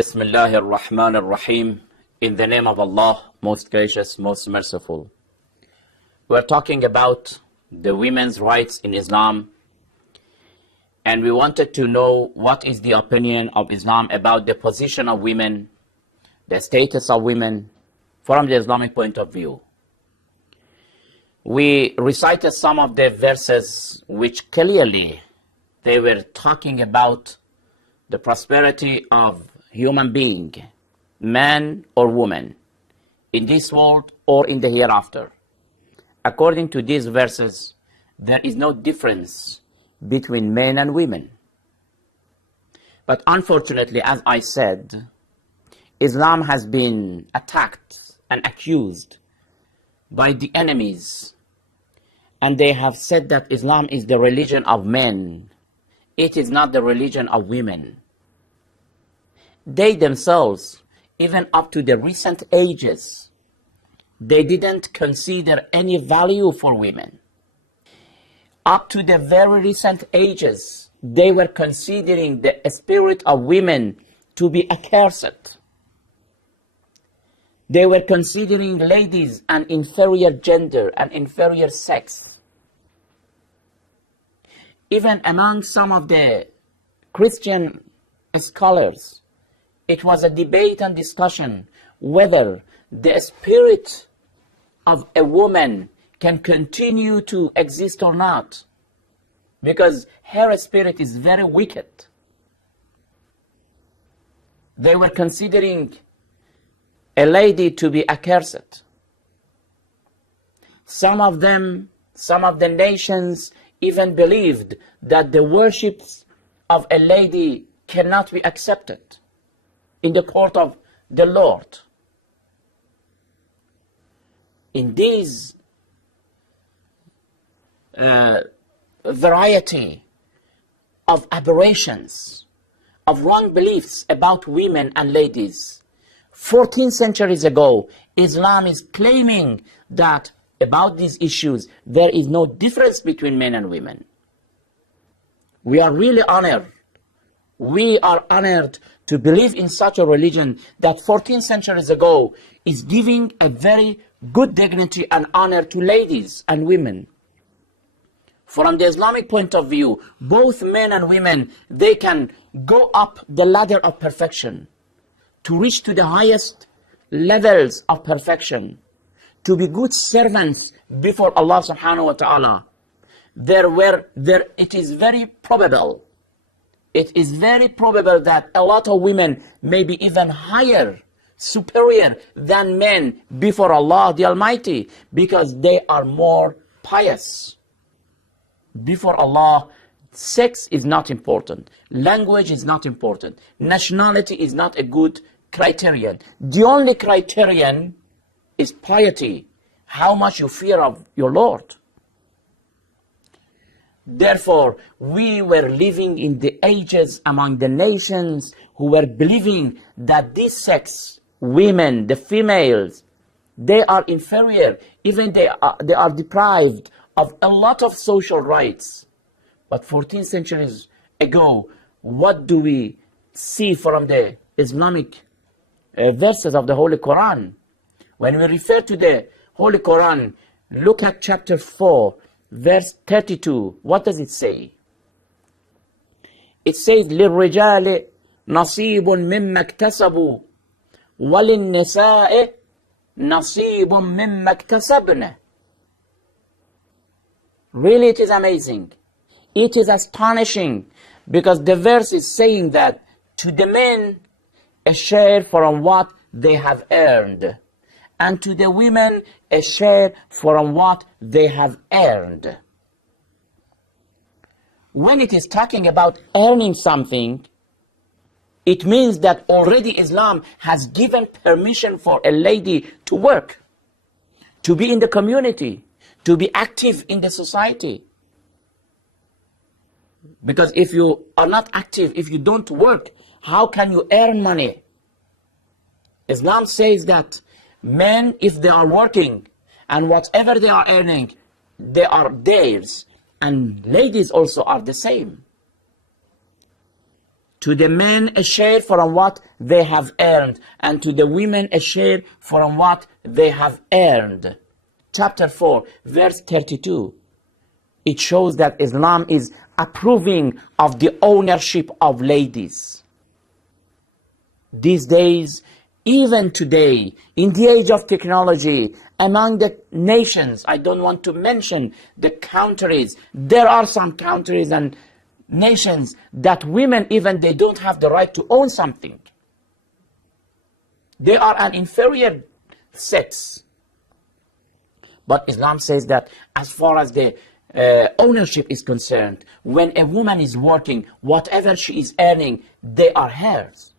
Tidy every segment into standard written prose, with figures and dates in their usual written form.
Bismillah ar-Rahman ar-Rahim. In the name of Allah, most gracious, most merciful. We're talking about the women's rights in Islam, and we wanted to know what is the opinion of Islam about the position of women, the status of women from the Islamic point of view. We recited some of the verses which clearly they were talking about the prosperity of human being, man or woman, in this world or in the hereafter. According to these verses, there is no difference between men and women. But unfortunately, as I said, Islam has been attacked and accused by the enemies, and they have said that Islam is the religion of men. It is not the religion of women. They themselves, even up to the recent ages, they didn't consider any value for women. Up to the very recent ages, they were considering the spirit of women to be accursed. They were considering ladies an inferior gender, an inferior sex. Even among some of the Christian scholars, it was a debate and discussion whether the spirit of a woman can continue to exist or not, because her spirit is very wicked. They were considering a lady to be accursed. Some of them, some of the nations even believed that the worship of a lady cannot be accepted in the court of the Lord. In these variety of aberrations, of wrong beliefs about women and ladies, 14 centuries ago, Islam is claiming that about these issues, there is no difference between men and women. We are really honored. We are honored to believe in such a religion that 14 centuries ago is giving a very good dignity and honor to ladies and women. From the Islamic point of view, both men and women, they can go up the ladder of perfection, to reach to the highest levels of perfection, to be good servants before Allah subhanahu wa ta'ala. It is very probable that a lot of women may be even higher, superior than men before Allah the Almighty, because they are more pious. Before Allah, sex is not important. Language is not important. Nationality is not a good criterion. The only criterion is piety, how much you fear of your Lord. Therefore, we were living in the ages among the nations who were believing that this sex, women, the females, they are inferior, even they are deprived of a lot of social rights. But 14 centuries ago, what do we see from the Islamic verses of the Holy Quran? When we refer to the Holy Quran, look at chapter 4, verse 32. What does it say? It says, لِلرِّجَالِ نَصِيبٌ مِّمَّا اكْتَسَبُوا وَلِلنِّسَاءِ نَصِيبٌ مِّمَّا اكْتَسَبْنَ. Really, it is amazing. It is astonishing, because the verse is saying that to the men, a share from what they have earned, and to the women, a share from what they have earned. When it is talking about earning something, it means that already Islam has given permission for a lady to work, to be in the community, to be active in the society. Because if you are not active, if you don't work, how can you earn money? Islam says that men, if they are working, and whatever they are earning, they are theirs. And ladies also are the same. To the men a share from what they have earned, and to the women a share from what they have earned. Chapter 4, verse 32. It shows that Islam is approving of the ownership of ladies. These days, even today, in the age of technology, among the nations, I don't want to mention the countries, there are some countries and nations that women, even they don't have the right to own something. They are an inferior sex. But Islam says that as far as the ownership is concerned, when a woman is working, whatever she is earning, they are hers.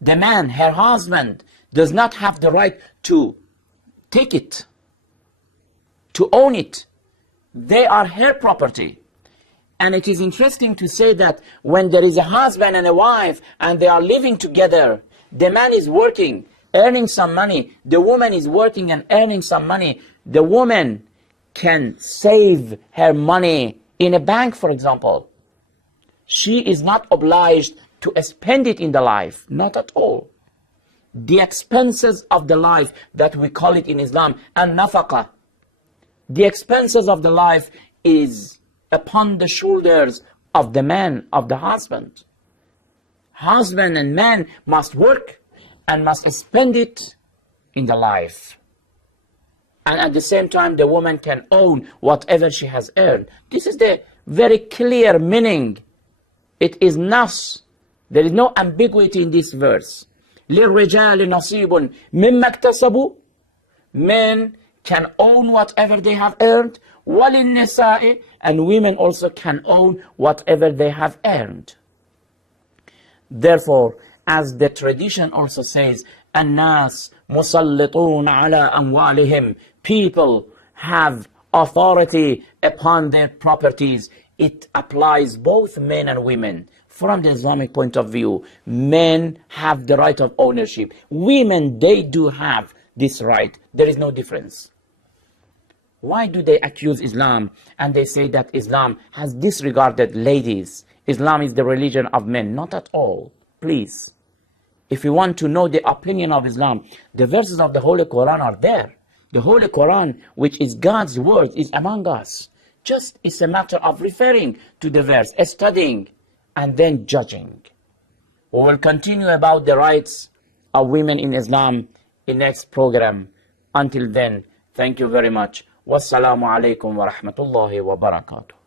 The man, her husband, does not have the right to take it, to own it. They are her property. And it is interesting to say that when there is a husband and a wife and they are living together, the man is working, earning some money, the woman is working and earning some money, the woman can save her money in a bank, for example. She is not obliged to spend it in the life, not at all. The expenses of the life that we call it in Islam, an-nafaqa, the expenses of the life is upon the shoulders of the man, of the husband. Husband and man must work and must spend it in the life. And at the same time, the woman can own whatever she has earned. This is the very clear meaning. It is nas. There is no ambiguity in this verse. لِلرِّجَالِ نَصِيبٌ مِمَّا اكْتَسَبُوا. Men can own whatever they have earned. وَلِلنِّسَاءِ. And women also can own whatever they have earned. Therefore, as the tradition also says, الناس مسلطون على أموالهم. People have authority upon their properties. It applies both men and women. From the Islamic point of view, men have the right of ownership. Women, they do have this right. There is no difference. Why do they accuse Islam and they say that Islam has disregarded ladies? Islam is the religion of men. Not at all. Please. If you want to know the opinion of Islam, the verses of the Holy Quran are there. The Holy Quran, which is God's word, is among us. Just it's a matter of referring to the verse, studying, and then judging. We will continue about the rights of women in Islam in next program. Until then, thank you very much. Wassalamu alaikum wa rahmatullahi wa barakatuh.